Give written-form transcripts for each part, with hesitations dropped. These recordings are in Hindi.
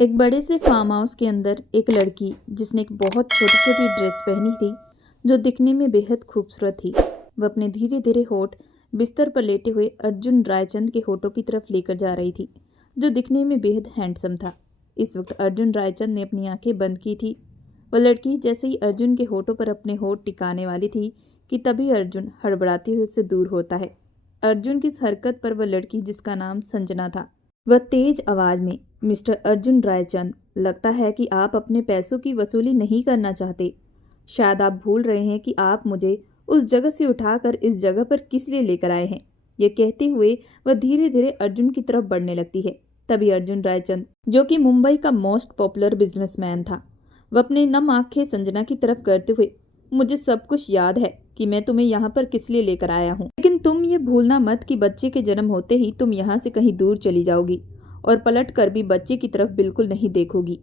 एक बड़े से फार्म हाउस के अंदर एक लड़की जिसने एक बहुत छोटी छोटी ड्रेस पहनी थी जो दिखने में बेहद खूबसूरत थी। वह अपने धीरे धीरे होठ बिस्तर पर लेटे हुए अर्जुन रायचंद के होठों की तरफ लेकर जा रही थी, जो दिखने में बेहद हैंडसम था। इस वक्त अर्जुन रायचंद ने अपनी आंखें बंद की थी। वह लड़की जैसे ही अर्जुन के होठों पर अपने होठ टिकाने वाली थी कि तभी अर्जुन हड़बड़ाते हुए उससे दूर होता है। अर्जुन की इस हरकत पर वह लड़की, जिसका नाम संजना था, वह तेज आवाज में, मिस्टर अर्जुन रायचंद, लगता है कि आप अपने पैसों की वसूली नहीं करना चाहते। शायद आप भूल रहे हैं कि आप मुझे उस जगह से उठाकर इस जगह पर किस लिए लेकर आए हैं। ये कहते हुए वह धीरे धीरे अर्जुन की तरफ बढ़ने लगती है। तभी अर्जुन रायचंद, जो कि मुंबई का मोस्ट पॉपुलर बिजनेसमैन था, वह अपनी नम आंखें संजना की तरफ करते हुए, मुझे सब कुछ याद है कि मैं तुम्हें यहाँ पर किस लिए लेकर आया हूँ, लेकिन तुम ये भूलना मत कि बच्चे के जन्म होते ही तुम यहाँ से कहीं दूर चली जाओगी और पलट कर भी बच्चे की तरफ बिल्कुल नहीं देखोगी।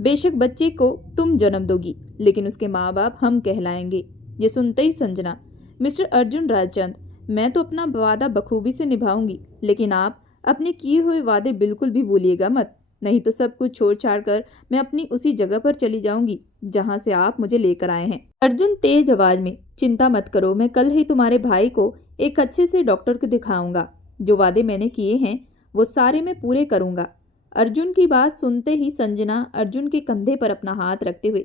बेशक बच्चे को तुम जन्म दोगी, लेकिन उसके माँ बाप हम कहलाएंगे। ये सुनते ही संजना, मिस्टर अर्जुन रायचंद, मैं तो अपना वादा बखूबी से निभाऊंगी, लेकिन आप अपने किए हुए वादे बिल्कुल भी भूलिएगा मत, नहीं तो सब कुछ छोड़ छाड़ कर मैं अपनी उसी जगह पर चली जाऊंगी जहां से आप मुझे लेकर आए हैं। अर्जुन तेज आवाज में, चिंता मत करो, मैं कल ही तुम्हारे भाई को एक अच्छे से डॉक्टर को दिखाऊंगा। जो वादे मैंने किए हैं वो सारे मैं पूरे करूंगा। अर्जुन की बात सुनते ही संजना अर्जुन के कंधे पर अपना हाथ रखते हुए,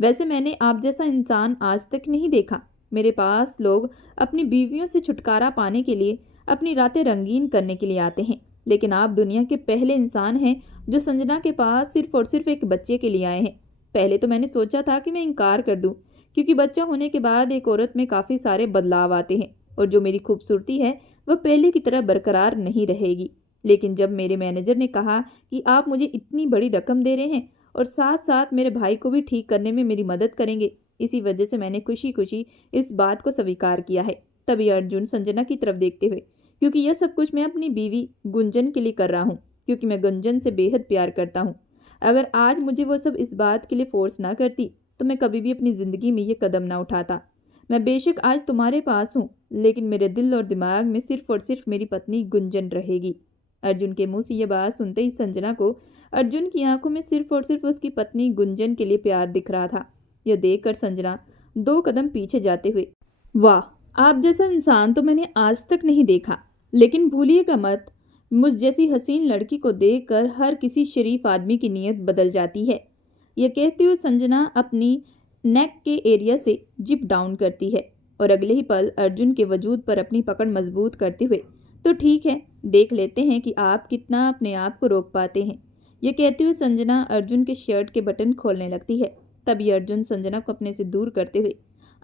वैसे मैंने आप जैसा इंसान आज तक नहीं देखा। मेरे पास लोग अपनी बीवियों से छुटकारा पाने के लिए, अपनी रातें रंगीन करने के लिए आते हैं, लेकिन आप दुनिया के पहले इंसान हैं जो संजना के पास सिर्फ और सिर्फ एक बच्चे के लिए आए हैं। पहले तो मैंने सोचा था कि मैं इनकार कर दूं, क्योंकि बच्चा होने के बाद एक औरत में काफ़ी सारे बदलाव आते हैं और जो मेरी खूबसूरती है वह पहले की तरह बरकरार नहीं रहेगी। लेकिन जब मेरे मैनेजर ने कहा कि आप मुझे इतनी बड़ी रकम दे रहे हैं और साथ साथ मेरे भाई को भी ठीक करने में मेरी मदद करेंगे, इसी वजह से मैंने खुशी खुशी इस बात को स्वीकार किया है। तभी अर्जुन संजना की तरफ देखते हुए, क्योंकि यह सब कुछ मैं अपनी बीवी गुंजन के लिए कर रहा हूँ, क्योंकि मैं गुंजन से बेहद प्यार करता हूँ। अगर आज मुझे वो सब इस बात के लिए फोर्स ना करती तो मैं कभी भी अपनी ज़िंदगी में ये कदम ना उठाता। मैं बेशक आज तुम्हारे पास हूँ, लेकिन मेरे दिल और दिमाग में सिर्फ और सिर्फ मेरी पत्नी गुंजन रहेगी। अर्जुन के मुंह से यह बात सुनते ही संजना को अर्जुन की आंखों में सिर्फ और सिर्फ उसकी पत्नी गुंजन के लिए प्यार दिख रहा था। यह देखकर संजना 2 कदम पीछे जाते हुए, वाह, आप जैसा इंसान तो मैंने आज तक नहीं देखा, लेकिन भूलिएगा मत, मुझ जैसी हसीन लड़की को देखकर हर किसी शरीफ आदमी की नीयत बदल जाती है। यह कहते हुए संजना अपनी नेक के एरिया से जिप डाउन करती है और अगले ही पल अर्जुन के वजूद पर अपनी पकड़ मजबूत करते हुए, तो ठीक है, देख लेते हैं कि आप कितना अपने आप को रोक पाते हैं। यह कहते हुए संजना अर्जुन के शर्ट के बटन खोलने लगती है। तभी अर्जुन संजना को अपने से दूर करते हुए,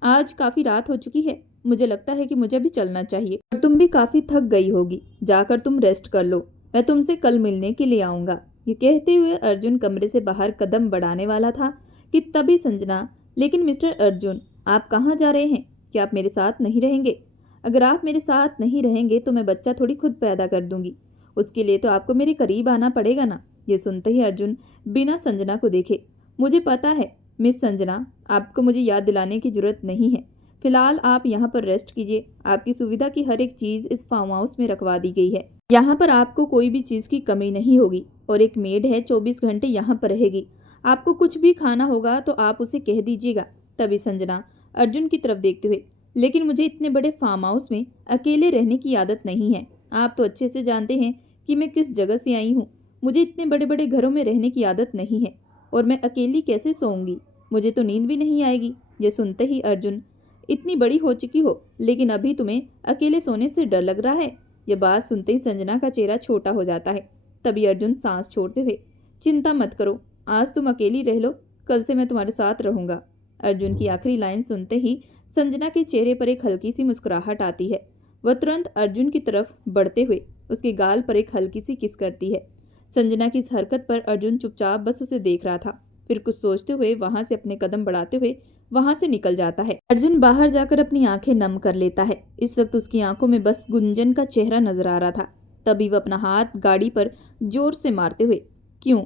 आज काफ़ी रात हो चुकी है, मुझे लगता है कि मुझे भी चलना चाहिए और तुम भी काफ़ी थक गई होगी, जाकर तुम रेस्ट कर लो, मैं तुमसे कल मिलने के लिए आऊँगा। ये कहते हुए अर्जुन कमरे से बाहर कदम बढ़ाने वाला था कि तभी संजना, लेकिन मिस्टर अर्जुन, आप कहाँ जा रहे हैं? क्या आप मेरे साथ नहीं रहेंगे? अगर आप मेरे साथ नहीं रहेंगे तो मैं बच्चा थोड़ी खुद पैदा कर दूंगी, उसके लिए तो आपको मेरे करीब आना पड़ेगा ना। ये सुनते ही अर्जुन बिना संजना को देखे, मुझे पता है मिस संजना, आपको मुझे याद दिलाने की जरूरत नहीं है, फिलहाल आप यहाँ पर रेस्ट कीजिए। आपकी सुविधा की हर एक चीज़ इस फार्म हाउस में रखवा दी गई है, यहाँ पर आपको कोई भी चीज़ की कमी नहीं होगी और एक मेड है 24 घंटे यहाँ पर रहेगी। आपको कुछ भी खाना होगा तो आप उसे कह दीजिएगा। तभी संजना अर्जुन की तरफ देखते हुए, लेकिन मुझे इतने बड़े फार्म हाउस में अकेले रहने की आदत नहीं है। आप तो अच्छे से जानते हैं कि मैं किस जगह से आई हूँ। मुझे इतने बड़े बड़े घरों में रहने की आदत नहीं है और मैं अकेली कैसे सोऊंगी, मुझे तो नींद भी नहीं आएगी। ये सुनते ही अर्जुन, इतनी बड़ी हो चुकी हो लेकिन अभी तुम्हें अकेले सोने से डर लग रहा है। यह बात सुनते ही संजना का चेहरा छोटा हो जाता है। तभी अर्जुन सांस छोड़ते हुए, चिंता मत करो, आज तुम अकेली रह लो, कल से मैं तुम्हारे साथ रहूंगा। अर्जुन की आखिरी लाइन सुनते ही संजना के चेहरे पर एक हल्की सी मुस्कुराहट आती है। वह तुरंत अर्जुन की तरफ बढ़ते हुए उसके गाल पर एक हल्की सी किस करती है। संजना की इस हरकत पर अर्जुन चुपचाप बस उसे देख रहा था, फिर कुछ सोचते हुए वहां से अपने कदम बढ़ाते हुए वहां से निकल जाता है। अर्जुन बाहर जाकर अपनी आंखें नम कर लेता है। इस वक्त उसकी आंखों में बस गुंजन का चेहरा नजर आ रहा था। तभी वह अपना हाथ गाड़ी पर जोर से मारते हुए, क्यों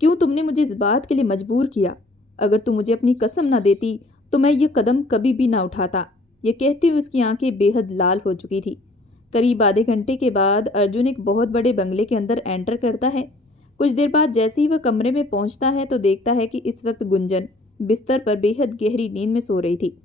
क्यों तुमने मुझे इस बात के लिए मजबूर किया? अगर तुम मुझे अपनी कसम ना देती तो मैं ये कदम कभी भी ना उठाता। ये कहते हुए उसकी आंखें बेहद लाल हो चुकी थी। करीब आधे घंटे के बाद अर्जुन एक बहुत बड़े बंगले के अंदर एंटर करता है। कुछ देर बाद जैसे ही वह कमरे में पहुंचता है तो देखता है कि इस वक्त गुंजन बिस्तर पर बेहद गहरी नींद में सो रही थी।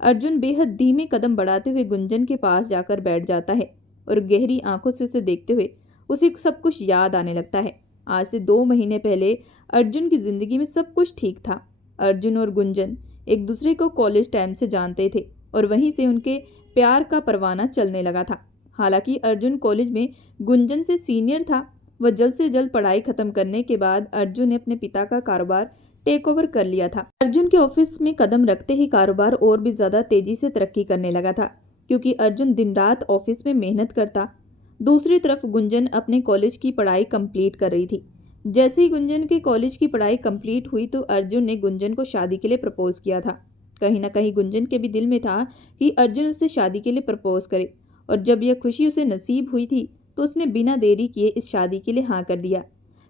अर्जुन बेहद धीमे कदम बढ़ाते हुए गुंजन के पास जाकर बैठ जाता है और गहरी आंखों से उसे देखते हुए उसे सब कुछ याद आने लगता है। आज से 2 महीने पहले अर्जुन की जिंदगी में सब कुछ ठीक था। अर्जुन और गुंजन एक दूसरे को कॉलेज टाइम से जानते थे और वहीं से उनके प्यार का परवाना चलने लगा था। हालांकि अर्जुन कॉलेज में गुंजन से सीनियर था। वह जल्द से जल्द पढ़ाई खत्म करने के बाद अर्जुन ने अपने पिता का कारोबार टेक ओवर कर लिया था। अर्जुन के ऑफिस में कदम रखते ही कारोबार और भी ज्यादा तेजी से तरक्की करने लगा था, क्योंकि अर्जुन दिन रात ऑफिस में मेहनत करता। दूसरी तरफ गुंजन अपने कॉलेज की पढ़ाई कंप्लीट कर रही थी। जैसे ही गुंजन के कॉलेज की पढ़ाई कंप्लीट हुई तो अर्जुन ने गुंजन को शादी के लिए प्रपोज किया था। कहीं ना कहीं गुंजन के भी दिल में था कि अर्जुन उससे शादी के लिए प्रपोज करे, और जब यह खुशी उसे नसीब हुई थी तो उसने बिना देरी किए इस शादी के लिए हाँ कर दिया।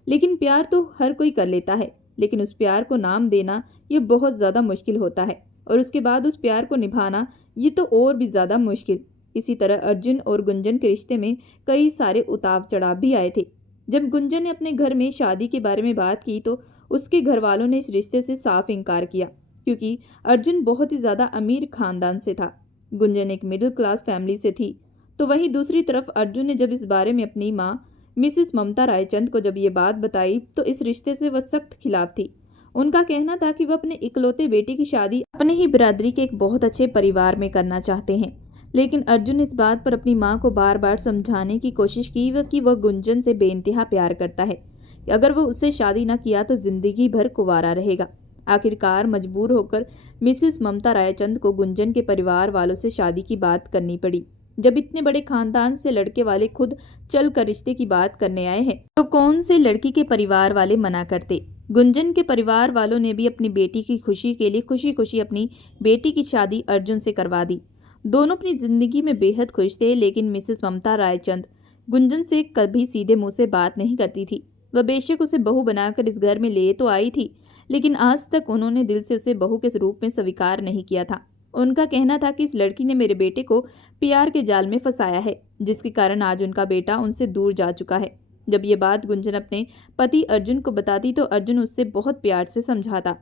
लेकिन प्यार तो हर कोई कर लेता है, लेकिन उस प्यार को नाम देना ये बहुत ज़्यादा मुश्किल होता है, और उसके बाद उस प्यार को निभाना ये तो और भी ज़्यादा मुश्किल। इसी तरह अर्जुन और गुंजन के रिश्ते में कई सारे उतार चढ़ाव भी आए थे। जब गुंजन ने अपने घर में शादी के बारे में बात की तो उसके घर वालों ने इस रिश्ते से साफ इनकार किया, क्योंकि अर्जुन बहुत ही ज़्यादा अमीर खानदान से था, गुंजन एक मिडिल क्लास फैमिली से थी। तो वहीं दूसरी तरफ अर्जुन ने जब इस बारे में अपनी माँ मिसेस ममता रायचंद को जब ये बात बताई तो इस रिश्ते से वह सख्त खिलाफ थी। उनका कहना था कि वह अपने इकलौते बेटे की शादी अपने ही बिरादरी के एक बहुत अच्छे परिवार में करना चाहते हैं। लेकिन अर्जुन इस बात पर अपनी माँ को बार बार समझाने की कोशिश की कि वह गुंजन से बेइंतहा प्यार करता है। अगर वह उससे शादी न किया तो जिंदगी भर कुंवारा रहेगा। आखिरकार मजबूर होकर मिसेस ममता रायचंद को गुंजन के परिवार वालों से शादी की बात करनी पड़ी। जब इतने बड़े खानदान से लड़के वाले खुद चल कर रिश्ते की बात करने आए हैं तो कौन से लड़की के परिवार वाले मना करते। गुंजन के परिवार वालों ने भी अपनी बेटी की खुशी के लिए खुशी खुशी अपनी बेटी की शादी अर्जुन से करवा दी। दोनों अपनी जिंदगी में बेहद खुश थे, लेकिन मिसेस ममता रायचंद गुंजन से कभी सीधे मुंह से बात नहीं करती थी। वह बेशक उसे बहू बनाकर इस घर में ले तो आई थी, लेकिन आज तक उन्होंने दिल से उसे बहू के रूप में स्वीकार नहीं किया था। उनका कहना था कि इस लड़की ने मेरे बेटे को प्यार के जाल में फंसाया है, जिसके कारण आज उनका बेटा उनसे दूर जा चुका है। जब ये बात गुंजन अपने पति अर्जुन को बताती तो अर्जुन उससे बहुत प्यार से समझाता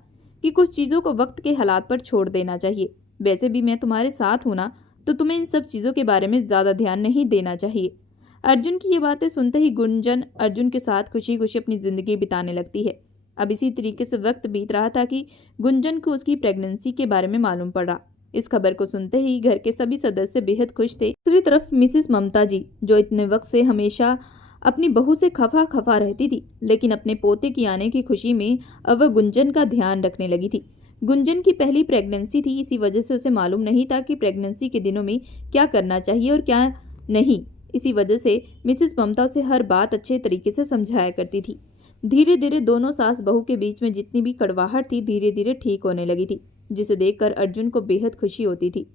कि कुछ चीज़ों को वक्त के हालात पर छोड़ देना चाहिए। वैसे भी मैं तुम्हारे साथ हूं ना, तो तुम्हें इन सब चीज़ों के बारे में ज़्यादा ध्यान नहीं देना चाहिए। अर्जुन की ये बातें सुनते ही गुंजन अर्जुन के साथ खुशी खुशी अपनी ज़िंदगी बिताने लगती है। अब इसी तरीके से वक्त बीत रहा था कि गुंजन को उसकी प्रेगनेंसी के बारे में मालूम पड़ा। इस खबर को सुनते ही घर के सभी सदस्य बेहद खुश थे। दूसरी तरफ मिसेस ममता जी, जो इतने वक्त से हमेशा अपनी बहू से खफा खफा रहती थी, लेकिन अपने पोते की आने की खुशी में अब वह गुंजन का ध्यान रखने लगी थी। गुंजन की पहली प्रेगनेंसी थी, इसी वजह से उसे मालूम नहीं था कि प्रेगनेंसी के दिनों में क्या करना चाहिए और क्या नहीं। इसी वजह से मिसेस ममता उसे हर बात अच्छे तरीके से समझाया करती थी। धीरे धीरे दोनों सास बहू के बीच में जितनी भी कड़वाहट थी धीरे धीरे ठीक होने लगी थी, जिसे देखकर अर्जुन को बेहद खुशी होती थी।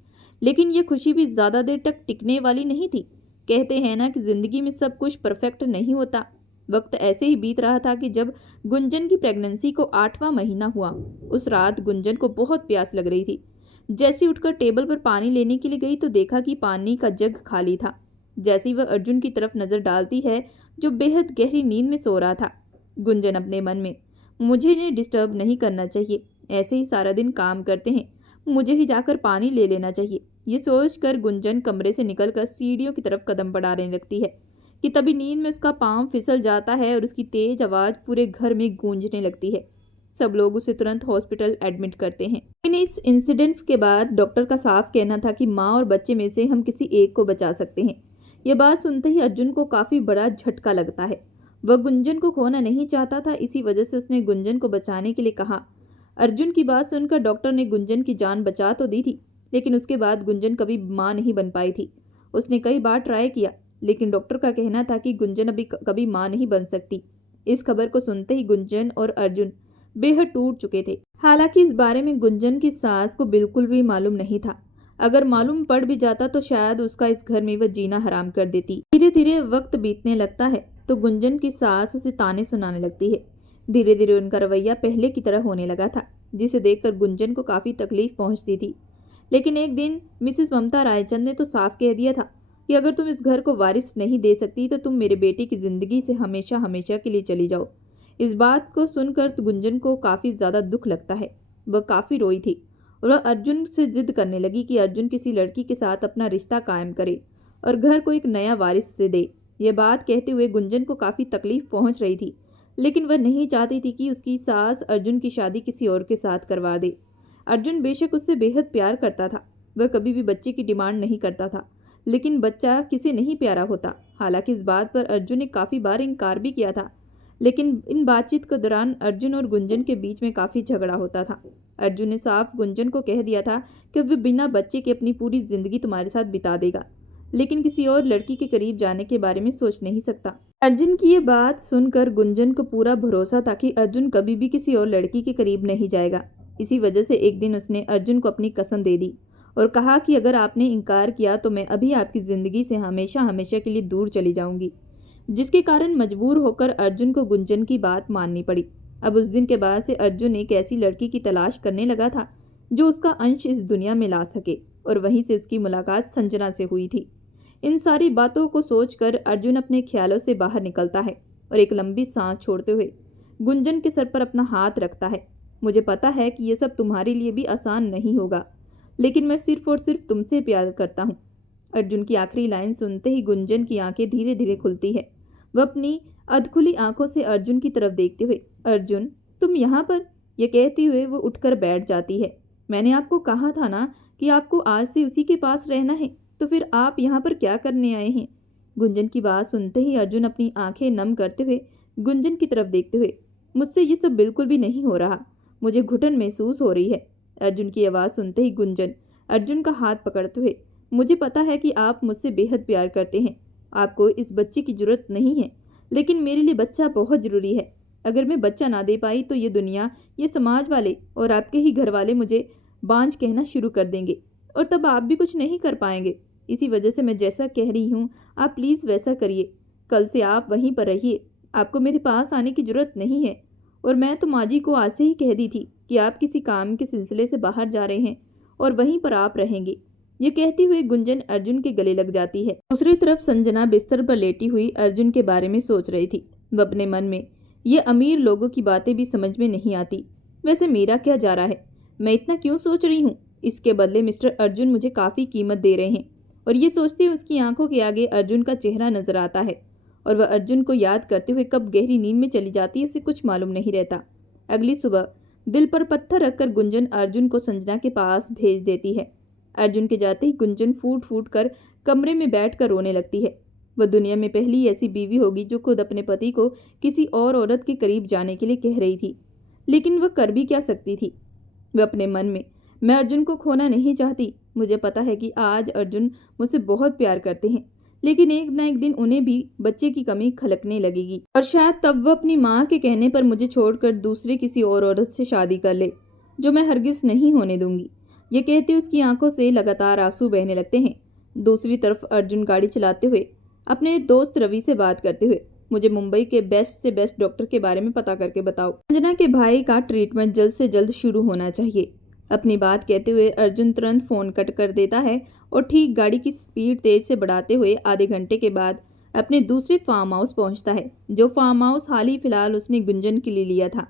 लेकिन यह खुशी भी ज़्यादा देर तक टिकने वाली नहीं थी। कहते हैं ना कि ज़िंदगी में सब कुछ परफेक्ट नहीं होता। वक्त ऐसे ही बीत रहा था कि जब गुंजन की प्रेगनेंसी को 8वां महीना हुआ। उस रात गुंजन को बहुत प्यास लग रही थी। जैसे उठकर टेबल पर पानी लेने के लिए गई तो देखा कि पानी का जग खाली था। जैसे ही वह अर्जुन की तरफ नज़र डालती है, जो बेहद गहरी नींद में सो रहा था। गुंजन अपने मन में, मुझे इन्हें डिस्टर्ब नहीं करना चाहिए, ऐसे ही सारा दिन काम करते हैं, मुझे ही जाकर पानी ले लेना चाहिए। ये सोचकर गुंजन कमरे से निकलकर सीढ़ियों की तरफ कदम बढ़ाने लगती है कि तभी नींद में उसका पाँव फिसल जाता है और उसकी तेज आवाज़ पूरे घर में गूंजने लगती है। सब लोग उसे तुरंत हॉस्पिटल एडमिट करते हैं। लेकिन इस इंसिडेंट्स के बाद डॉक्टर का साफ कहना था कि माँ और बच्चे में से हम किसी एक को बचा सकते हैं। यह बात सुनते ही अर्जुन को काफ़ी बड़ा झटका लगता है। वह गुंजन को खोना नहीं चाहता था, इसी वजह से उसने गुंजन को बचाने के लिए कहा। अर्जुन की बात सुनकर डॉक्टर ने गुंजन की जान बचा तो दी थी, लेकिन उसके बाद गुंजन कभी माँ नहीं बन पाई थी। उसने कई बार ट्राई किया, लेकिन डॉक्टर का कहना था कि गुंजन अभी कभी माँ नहीं बन सकती। इस खबर को सुनते ही गुंजन और अर्जुन बेहद टूट चुके थे। हालांकि इस बारे में गुंजन की सास को बिल्कुल भी मालूम नहीं था। अगर मालूम पड़ भी जाता तो शायद उसका इस घर में वह जीना हराम कर देती। धीरे धीरे वक्त बीतने लगता है तो गुंजन की सास उसे ताने सुनाने लगती है। धीरे धीरे उनका रवैया पहले की तरह होने लगा था, जिसे देखकर गुंजन को काफ़ी तकलीफ पहुंचती थी। लेकिन एक दिन मिसेस ममता रायचंद ने तो साफ कह दिया था कि अगर तुम इस घर को वारिस नहीं दे सकती तो तुम मेरे बेटे की ज़िंदगी से हमेशा हमेशा के लिए चली जाओ। इस बात को सुनकर गुंजन को काफ़ी ज़्यादा दुख लगता है। वह काफ़ी रोई थी और वह अर्जुन से जिद करने लगी कि अर्जुन किसी लड़की के साथ अपना रिश्ता कायम करे और घर को एक नया वारिस से दे। यह बात कहते हुए गुंजन को काफ़ी तकलीफ पहुंच रही थी, लेकिन वह नहीं चाहती थी कि उसकी सास अर्जुन की शादी किसी और के साथ करवा दे। अर्जुन बेशक उससे बेहद प्यार करता था, वह कभी भी बच्चे की डिमांड नहीं करता था, लेकिन बच्चा किसे नहीं प्यारा होता। हालांकि इस बात पर अर्जुन ने काफ़ी बार इनकार भी किया था, लेकिन इन बातचीत के दौरान अर्जुन और गुंजन के बीच में काफ़ी झगड़ा होता था। अर्जुन ने साफ गुंजन को कह दिया था कि वह बिना बच्चे के अपनी पूरी जिंदगी तुम्हारे साथ बिता देगा, लेकिन किसी और लड़की के करीब जाने के बारे में सोच नहीं सकता। अर्जुन की ये बात सुनकर गुंजन को पूरा भरोसा था कि अर्जुन कभी भी किसी और लड़की के करीब नहीं जाएगा। इसी वजह से एक दिन उसने अर्जुन को अपनी कसम दे दी और कहा कि अगर आपने इनकार किया तो मैं अभी आपकी ज़िंदगी से हमेशा हमेशा के लिए दूर चली जाऊंगी, जिसके कारण मजबूर होकर अर्जुन को गुंजन की बात माननी पड़ी। अब उस दिन के बाद से अर्जुन एक ऐसी लड़की की तलाश करने लगा था जो उसका अंश इस दुनिया में ला सके, और वहीं से उसकी मुलाकात संजना से हुई थी। इन सारी बातों को सोचकर अर्जुन अपने ख्यालों से बाहर निकलता है और एक लंबी सांस छोड़ते हुए गुंजन के सर पर अपना हाथ रखता है। मुझे पता है कि यह सब तुम्हारे लिए भी आसान नहीं होगा, लेकिन मैं सिर्फ और सिर्फ तुमसे प्यार करता हूँ। अर्जुन की आखिरी लाइन सुनते ही गुंजन की आंखें धीरे धीरे खुलती है। वह अपनी अधखुली आंखों से अर्जुन की तरफ देखते हुए, अर्जुन तुम यहाँ पर, यह कहते हुए वो उठकर बैठ जाती है। मैंने आपको कहा था ना कि आपको आज से उसी के पास रहना है, तो फिर आप यहाँ पर क्या करने आए हैं? गुंजन की बात सुनते ही अर्जुन अपनी आंखें नम करते हुए गुंजन की तरफ देखते हुए, मुझसे ये सब बिल्कुल भी नहीं हो रहा, मुझे घुटन महसूस हो रही है। अर्जुन की आवाज़ सुनते ही गुंजन अर्जुन का हाथ पकड़ते हुए, मुझे पता है कि आप मुझसे बेहद प्यार करते हैं, आपको इस बच्चे की जरूरत नहीं है, लेकिन मेरे लिए बच्चा बहुत ज़रूरी है। अगर मैं बच्चा ना दे पाई तो ये दुनिया, ये समाज वाले और आपके ही घर वाले मुझे बांझ कहना शुरू कर देंगे, और तब आप भी कुछ नहीं कर पाएंगे। इसी वजह से मैं जैसा कह रही हूँ आप प्लीज़ वैसा करिए। कल से आप वहीं पर रहिए, आपको मेरे पास आने की ज़रूरत नहीं है। और मैं तो माँ जी को आज से ही कह दी थी कि आप किसी काम के सिलसिले से बाहर जा रहे हैं और वहीं पर आप रहेंगे। ये कहती हुए गुंजन अर्जुन के गले लग जाती है। दूसरी तरफ संजना बिस्तर पर लेटी हुई अर्जुन के बारे में सोच रही थी। वह अपने मन में, ये अमीर लोगों की बातें भी समझ में नहीं आती, वैसे मेरा क्या जा रहा है, मैं इतना क्यों सोच रही हूँ, इसके बदले मिस्टर अर्जुन मुझे काफ़ी कीमत दे रहे हैं। और ये सोचते हुए उसकी आंखों के आगे अर्जुन का चेहरा नजर आता है, और वह अर्जुन को याद करते हुए कब गहरी नींद में चली जाती है उसे कुछ मालूम नहीं रहता। अगली सुबह दिल पर पत्थर रखकर गुंजन अर्जुन को संजना के पास भेज देती है। अर्जुन के जाते ही गुंजन फूट फूट कर कमरे में बैठकर रोने लगती है। वह दुनिया में पहली ऐसी बीवी होगी जो खुद अपने पति को किसी और औरत के करीब जाने के लिए कह रही थी, लेकिन वह कर भी क्या सकती थी। वह अपने मन में, मैं अर्जुन को खोना नहीं चाहती, मुझे पता है कि आज अर्जुन मुझसे बहुत प्यार करते हैं, लेकिन एक न एक दिन उन्हें भी बच्चे की कमी खलकने लगेगी, और शायद तब वह अपनी माँ के कहने पर मुझे छोड़कर दूसरे किसी और औरत से शादी कर ले, जो मैं हरगिज नहीं होने दूंगी। ये कहते उसकी आंखों से लगातार आंसू बहने लगते हैं। दूसरी तरफ अर्जुन गाड़ी चलाते हुए अपने दोस्त रवि से बात करते हुए, मुझे मुंबई के बेस्ट से बेस्ट डॉक्टर के बारे में पता करके बताओ, संजना के भाई का ट्रीटमेंट जल्द से जल्द शुरू होना चाहिए। अपनी बात कहते हुए अर्जुन तुरंत फ़ोन कट कर देता है और ठीक गाड़ी की स्पीड तेज से बढ़ाते हुए आधे घंटे के बाद अपने दूसरे फार्म हाउस पहुंचता है, जो फार्म हाउस हाल ही फिलहाल उसने गुंजन के लिए लिया था।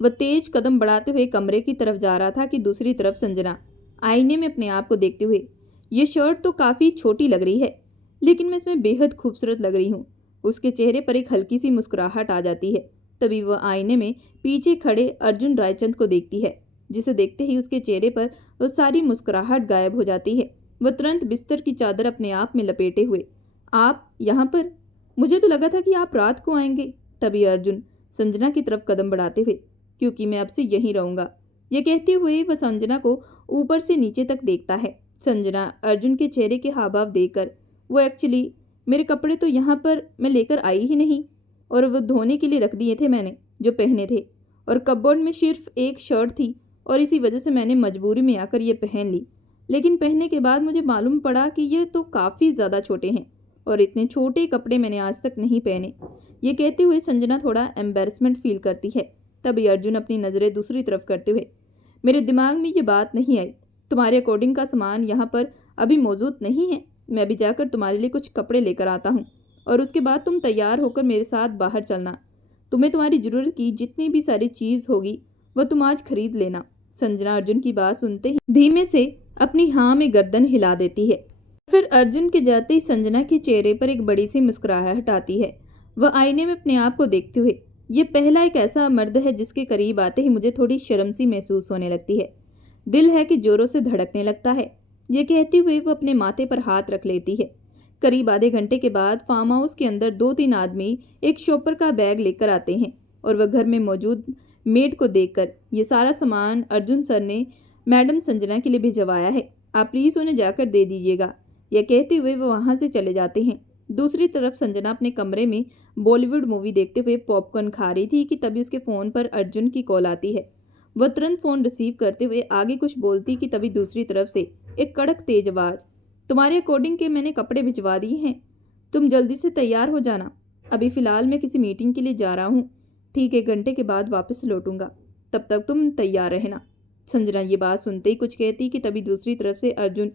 वह तेज कदम बढ़ाते हुए कमरे की तरफ जा रहा था कि दूसरी तरफ संजना आईने में अपने आप को देखते हुए, ये शर्ट तो काफ़ी छोटी लग रही है, लेकिन मैं इसमें बेहद खूबसूरत लग रही हूँ। उसके चेहरे पर एक हल्की सी मुस्कुराहट आ जाती है। तभी वह आईने में पीछे खड़े अर्जुन रायचंद को देखती है, जिसे देखते ही उसके चेहरे पर वो सारी मुस्कुराहट गायब हो जाती है। वह तुरंत बिस्तर की चादर अपने आप में लपेटे हुए, आप यहाँ पर, मुझे तो लगा था कि आप रात को आएंगे। तभी अर्जुन संजना की तरफ कदम बढ़ाते हुए, क्योंकि मैं अब से यहीं रहूँगा, यह कहते हुए वह संजना को ऊपर से नीचे तक देखता है। संजना अर्जुन के चेहरे के हाव भाव देखकर, वो एक्चुअली मेरे कपड़े तो यहाँ पर मैं लेकर आई ही नहीं, और वो धोने के लिए रख दिए थे मैंने, जो पहने थे, और कपबोर्ड में सिर्फ एक शर्ट थी, और इसी वजह से मैंने मजबूरी में आकर ये पहन ली। लेकिन पहनने के बाद मुझे मालूम पड़ा कि ये तो काफ़ी ज़्यादा छोटे हैं, और इतने छोटे कपड़े मैंने आज तक नहीं पहने। ये कहते हुए संजना थोड़ा एम्बैरसमेंट फील करती है। तभी अर्जुन अपनी नज़रें दूसरी तरफ करते हुए, मेरे दिमाग में ये बात नहीं आई, तुम्हारे अकॉर्डिंग का सामान यहाँ पर अभी मौजूद नहीं है, मैं अभी जाकर तुम्हारे लिए कुछ कपड़े लेकर आता हूँ, और उसके बाद तुम तैयार होकर मेरे साथ बाहर चलना। तुम्हें तुम्हारी ज़रूरत की जितनी भी सारी चीज़ होगी वह तुम आज खरीद लेना। संजना अर्जुन की बात सुनते ही धीमे से अपनी हाँ में गर्दन हिला देती है। फिर अर्जुन के जाते ही संजना के चेहरे पर एक बड़ी सी मुस्कुराहट आती है। वह आईने में अपने आप को देखते हुए, ये पहला एक ऐसा मर्द है जिसके करीब आते ही मुझे थोड़ी शर्म सी महसूस होने लगती है। दिल है कि जोरों से धड़कने लगता है। ये कहते हुए वो अपने माथे पर हाथ रख लेती है। करीब आधे घंटे के बाद फार्म हाउस के अंदर 2-3 आदमी एक शॉपर का बैग लेकर आते हैं और वह घर में मौजूद मेड को देखकर, ये सारा सामान अर्जुन सर ने मैडम संजना के लिए भिजवाया है, आप प्लीज़ उन्हें जाकर दे दीजिएगा। यह कहते हुए वो वहाँ से चले जाते हैं। दूसरी तरफ संजना अपने कमरे में बॉलीवुड मूवी देखते हुए पॉपकॉर्न खा रही थी कि तभी उसके फ़ोन पर अर्जुन की कॉल आती है। वह तुरंत फ़ोन रिसीव करते हुए आगे कुछ बोलती कि तभी दूसरी तरफ से एक कड़क तेज आवाज़, तुम्हारे अकॉर्डिंग के मैंने कपड़े भिजवा दिए हैं, तुम जल्दी से तैयार हो जाना। अभी फ़िलहाल मैं किसी मीटिंग के लिए जा रहा हूँ, ठीक 1 घंटे के बाद वापस लौटूंगा, तब तक तुम तैयार रहना। संजना ये बात सुनते ही कुछ कहती कि तभी दूसरी तरफ से अर्जुन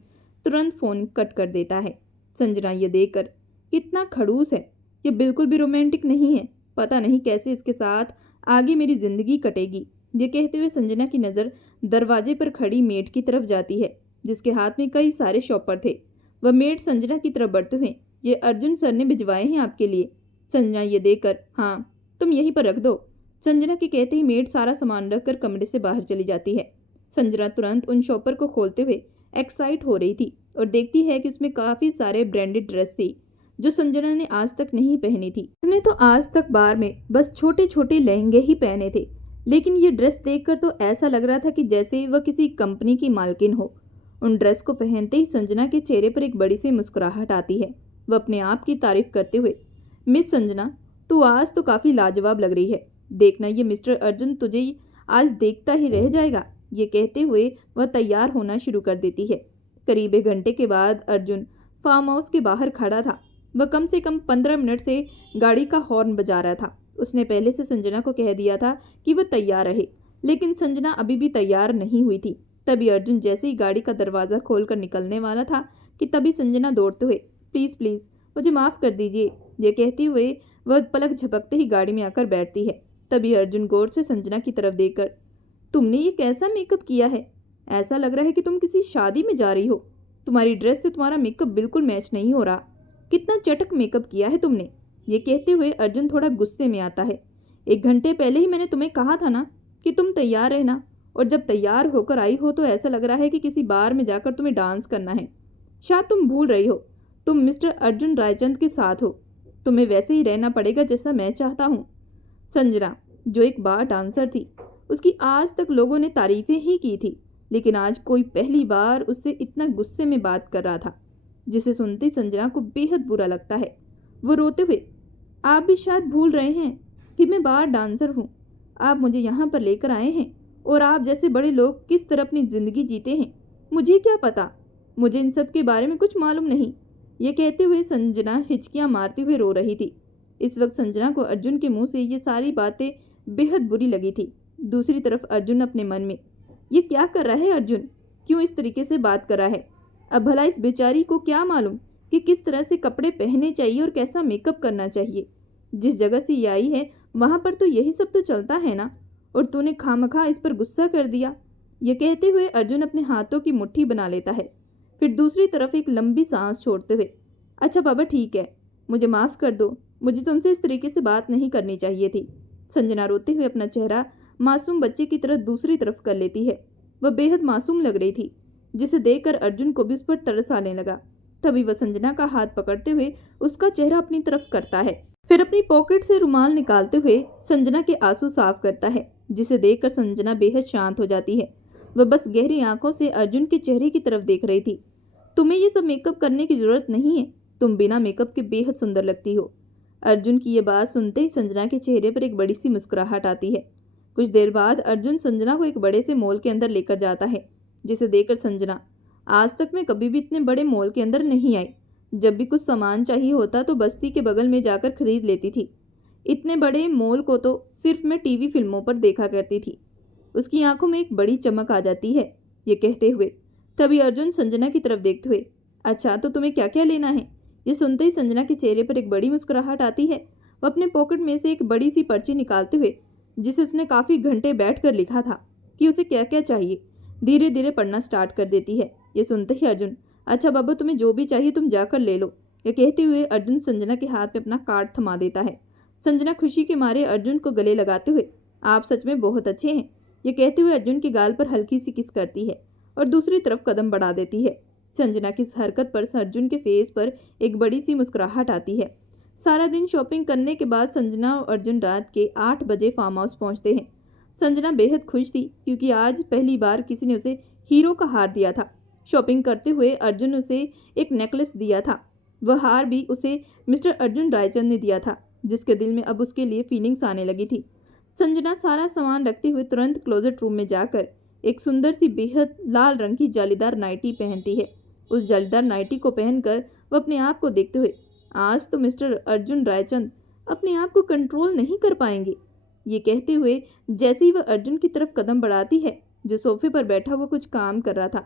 तुरंत फ़ोन कट कर देता है। संजना ये देखकर कितना खड़ूस है, ये बिल्कुल भी रोमांटिक नहीं है, पता नहीं कैसे इसके साथ आगे मेरी ज़िंदगी कटेगी। ये कहते हुए संजना की नज़र दरवाजे पर खड़ी मेड की तरफ जाती है जिसके हाथ में कई सारे शॉपर थे। वह मेड संजना की तरफ बढ़ते हुए, ये अर्जुन सर ने भिजवाए हैं आपके लिए। संजना ये देखकर, हाँ तुम यहीं पर रख दो। संजना के कहते ही मेड सारा सामान रखकर कमरे से बाहर चली जाती है। संजना तुरंत उन शॉपर को खोलते हुए एक्साइट हो रही थी और देखती है कि उसमें काफ़ी सारे ब्रांडेड ड्रेस थी जो संजना ने आज तक नहीं पहनी थी। उसने तो आज तक बार में बस छोटे छोटे लहंगे ही पहने थे, लेकिन ये ड्रेस देखकर तो ऐसा लग रहा था कि जैसे वह किसी कंपनी की मालकिन हो। उन ड्रेस को पहनते ही संजना के चेहरे पर एक बड़ी सी मुस्कुराहट आती है। वह अपने आप की तारीफ करते हुए, मिस संजना तू आज तो काफ़ी लाजवाब लग रही है, देखना ये मिस्टर अर्जुन तुझे आज देखता ही रह जाएगा। ये कहते हुए वह तैयार होना शुरू कर देती है। करीब 1 घंटे के बाद अर्जुन फार्म हाउस के बाहर खड़ा था। वह कम से कम 15 मिनट से गाड़ी का हॉर्न बजा रहा था। उसने पहले से संजना को कह दिया था कि वह तैयार रहे, लेकिन संजना अभी भी तैयार नहीं हुई थी। तभी अर्जुन जैसे ही गाड़ी का दरवाज़ा खोलकर निकलने वाला था कि तभी संजना दौड़ते हुए, प्लीज़ प्लीज़ मुझे माफ़ कर दीजिए, यह कहते हुए वह पलक झपकते ही गाड़ी में आकर बैठती है। तभी अर्जुन गौर से संजना की तरफ देखकर, तुमने ये कैसा मेकअप किया है, ऐसा लग रहा है कि तुम किसी शादी में जा रही हो। तुम्हारी ड्रेस से तुम्हारा मेकअप बिल्कुल मैच नहीं हो रहा, कितना चटक मेकअप किया है तुमने। ये कहते हुए अर्जुन थोड़ा गुस्से में आता है। 1 घंटे पहले ही मैंने तुम्हें कहा था ना कि तुम तैयार रहना, और जब तैयार होकर आई हो तो ऐसा लग रहा है कि किसी बार में जाकर तुम्हें डांस करना है। शायद तुम भूल रही हो, तुम मिस्टर अर्जुन रायचंद के साथ हो, तुम्हें वैसे ही रहना पड़ेगा जैसा मैं चाहता हूँ। संजना जो एक बार डांसर थी, उसकी आज तक लोगों ने तारीफें ही की थी, लेकिन आज कोई पहली बार उससे इतना गुस्से में बात कर रहा था, जिसे सुनते संजना को बेहद बुरा लगता है। वो रोते हुए, आप भी शायद भूल रहे हैं कि मैं बार डांसर हूँ। आप मुझे यहाँ पर लेकर आए हैं और आप जैसे बड़े लोग किस तरह अपनी ज़िंदगी जीते हैं मुझे क्या पता, मुझे इन सब के बारे में कुछ मालूम नहीं। ये कहते हुए संजना हिचकियाँ मारती हुए रो रही थी। इस वक्त संजना को अर्जुन के मुंह से ये सारी बातें बेहद बुरी लगी थी। दूसरी तरफ अर्जुन अपने मन में, ये क्या कर रहा है अर्जुन, क्यों इस तरीके से बात कर रहा है। अब भला इस बेचारी को क्या मालूम कि किस तरह से कपड़े पहनने चाहिए और कैसा मेकअप करना चाहिए। जिस जगह से ये आई है वहाँ पर तो यही सब तो चलता है ना, और तूने खामखा इस पर गुस्सा कर दिया। ये कहते हुए अर्जुन अपने हाथों की मुट्ठी बना लेता है। फिर दूसरी तरफ एक लंबी सांस छोड़ते हुए, अच्छा बाबा ठीक है, मुझे माफ़ कर दो, मुझे तुमसे इस तरीके से बात नहीं करनी चाहिए थी। संजना रोते हुए अपना चेहरा मासूम बच्चे की तरह दूसरी तरफ कर लेती है। वह बेहद मासूम लग रही थी, जिसे देखकर अर्जुन को भी उस पर तरस आने लगा। तभी वह संजना का हाथ पकड़ते हुए उसका चेहरा अपनी तरफ करता है, फिर अपनी पॉकेट से रुमाल निकालते हुए संजना के आंसू साफ करता है, जिसे देखकर संजना बेहद शांत हो जाती है। वह बस गहरी आंखों से अर्जुन के चेहरे की तरफ देख रही थी। तुम्हें ये सब मेकअप करने की जरूरत नहीं है, तुम बिना मेकअप के बेहद सुंदर लगती हो। अर्जुन की ये बात सुनते ही संजना के चेहरे पर एक बड़ी सी मुस्कुराहट आती है। कुछ देर बाद अर्जुन संजना को एक बड़े से मॉल के अंदर लेकर जाता है, जिसे देखकर संजना, आज तक मैं कभी भी इतने बड़े मॉल के अंदर नहीं आई। जब भी कुछ सामान चाहिए होता तो बस्ती के बगल में जाकर खरीद लेती थी। इतने बड़े मॉल को तो सिर्फ मैं टीवी फिल्मों पर देखा करती थी। उसकी आंखों में एक बड़ी चमक आ जाती है। ये कहते हुए तभी अर्जुन संजना की तरफ देखते हुए, अच्छा तो तुम्हें क्या क्या लेना है। ये सुनते ही संजना के चेहरे पर एक बड़ी मुस्कुराहट आती है। वो अपने पॉकेट में से एक बड़ी सी पर्ची निकालते हुए, जिसे उसने काफ़ी घंटे बैठकर लिखा था कि उसे क्या क्या चाहिए, धीरे धीरे पढ़ना स्टार्ट कर देती है। ये सुनते ही अर्जुन, अच्छा बाबा, तुम्हें जो भी चाहिए तुम जाकर ले लो, ये कहते हुए अर्जुन संजना के हाथ में अपना कार्ड थमा देता है। संजना खुशी के मारे अर्जुन को गले लगाते हुए, आप सच में बहुत अच्छे हैं, ये कहते हुए अर्जुन के गाल पर हल्की सी किस करती है और दूसरी तरफ कदम बढ़ा देती है। संजना की इस हरकत पर अर्जुन के फेस पर एक बड़ी सी मुस्कुराहट आती है। सारा दिन शॉपिंग करने के बाद संजना और अर्जुन रात के 8 बजे फार्म हाउस पहुंचते हैं। संजना बेहद खुश थी क्योंकि आज पहली बार किसी ने उसे हीरो का हार दिया था। शॉपिंग करते हुए अर्जुन उसे एक नेकलेस दिया था। वह हार भी उसे मिस्टर अर्जुन रायचंद ने दिया था, जिसके दिल में अब उसके लिए फीलिंग्स आने लगी थी। संजना सारा सामान रखते हुए तुरंत क्लोजेट रूम में जाकर एक सुंदर सी बेहद लाल रंग की जालीदार नाइटी पहनती है। उस जालीदार नाइटी को पहनकर वह अपने आप को देखते हुए, आज तो मिस्टर अर्जुन रायचंद अपने आप को कंट्रोल नहीं कर पाएंगे, ये कहते हुए जैसे ही वह अर्जुन की तरफ कदम बढ़ाती है, जो सोफे पर बैठा हुआ कुछ काम कर रहा था,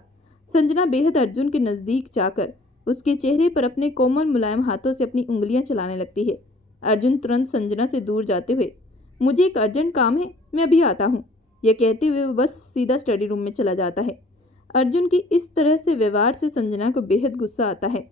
संजना बेहद अर्जुन के नज़दीक जाकर उसके चेहरे पर अपने कोमल मुलायम हाथों से अपनी उंगलियां चलाने लगती है। अर्जुन तुरंत संजना से दूर जाते हुए, मुझे एक अर्जेंट काम है, मैं अभी आता हूँ, यह कहते हुए वह बस सीधा स्टडी रूम में चला जाता है। अर्जुन की इस तरह से व्यवहार से संजना को बेहद गुस्सा आता है।